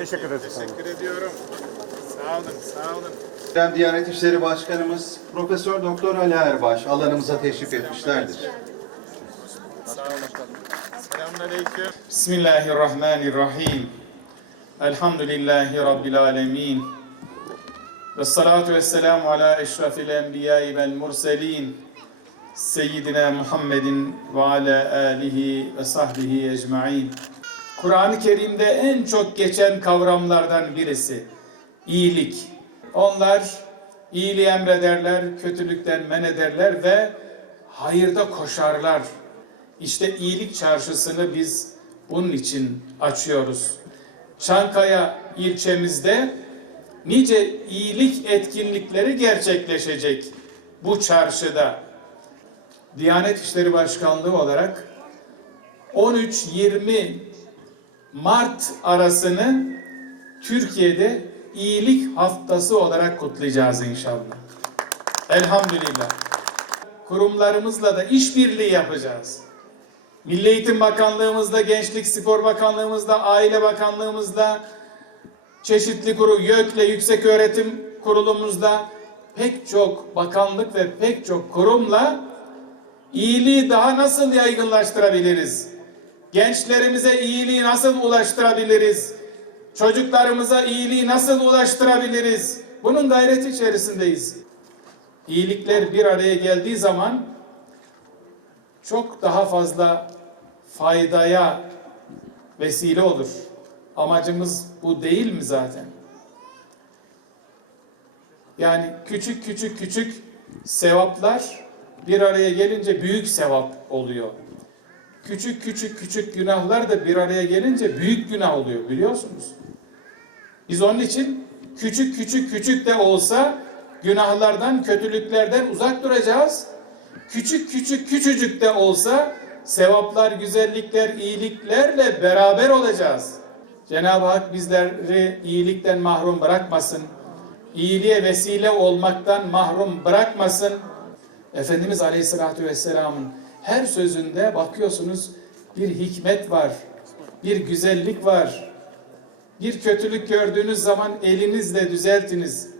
Teşekkür ederiz. Teşekkür ediyorum. Sağ olun, sağ olun. Muhterem Diyanet İşleri Başkanımız Profesör Doktor Ali Erbaş alanımıza teşrif etmişlerdir. Sağ olun. Selamünaleyküm. Bismillahirrahmanirrahim. Elhamdülillahi Rabbil alemin. Ve salatu ve selamu ala eşrafil enbiyai vel murselin. Seyyidina Muhammedin ve ala alihi ve sahbihi ecmain. Kur'an-ı Kerim'de en çok geçen kavramlardan birisi iyilik. Onlar iyiliği emrederler, kötülükten men ederler ve hayırda koşarlar. İşte iyilik çarşısını biz bunun için açıyoruz. Çankaya ilçemizde nice iyilik etkinlikleri gerçekleşecek bu çarşıda. Diyanet İşleri Başkanlığı olarak 13-20 Mart arasını Türkiye'de iyilik haftası olarak kutlayacağız inşallah. Elhamdülillah. Kurumlarımızla da işbirliği yapacağız. Milli Eğitim Bakanlığımızda, Gençlik Spor Bakanlığımızda, Aile Bakanlığımızda, çeşitli kuru, YÖK'le Yüksek Öğretim Kurulumuzda pek çok bakanlık ve pek çok kurumla iyiliği daha nasıl yaygınlaştırabiliriz? Gençlerimize iyiliği nasıl ulaştırabiliriz? Çocuklarımıza iyiliği nasıl ulaştırabiliriz? Bunun gayreti içerisindeyiz. İyilikler bir araya geldiği zaman çok daha fazla faydaya vesile olur. Amacımız bu değil mi zaten? Yani küçük küçük küçük sevaplar bir araya gelince büyük sevap oluyor. Küçük küçük küçük günahlar da bir araya gelince büyük günah oluyor biliyorsunuz. Biz onun için küçük küçük küçük de olsa günahlardan, kötülüklerden uzak duracağız. Küçük küçük küçücük de olsa sevaplar, güzellikler, iyiliklerle beraber olacağız. Cenab-ı Hak bizleri iyilikten mahrum bırakmasın. İyiliğe vesile olmaktan mahrum bırakmasın. Efendimiz Aleyhisselatü Vesselam'ın her sözünde bakıyorsunuz bir hikmet var, bir güzellik var. Bir kötülük gördüğünüz zaman elinizle düzeltiniz.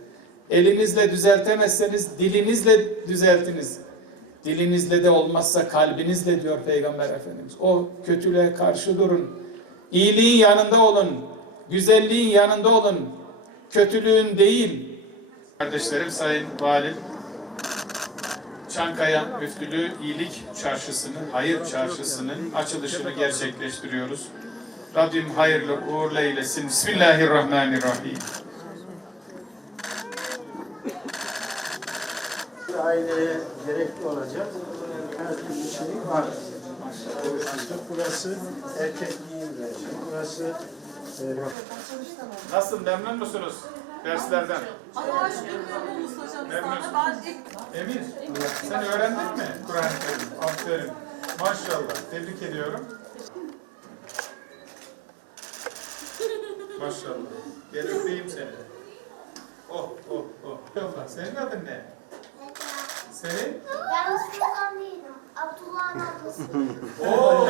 Elinizle düzeltemezseniz dilinizle düzeltiniz. Dilinizle de olmazsa kalbinizle diyor Peygamber Efendimiz. O kötülüğe karşı durun. İyiliğin yanında olun. Güzelliğin yanında olun. Kötülüğün değil. Kardeşlerim, Sayın Valim, Çankaya Müftülüğü İyilik Çarşısı'nın, Hayır Çarşısı'nın açılışını gerçekleştiriyoruz. Rabbim hayırlı uğurlu eylesin. Bismillahirrahmanirrahim. aileye gerekli olacak her türlü şey var. Burası erkekliğin burası e, Nasıl memnun musunuz derslerden? Allah'a şükür memnunuz hocam. Memnunuz. Sonra ben ilk Emir, sen öğrendin mi Kur'an-ı Kerim? Aferin. Maşallah. Tebrik ediyorum. Maşallah. Gel öpeyim seni. Oh, oh, oh. Yolda. Senin adın ne? Senin? Ben. Abdullah'ın ablası. Oo,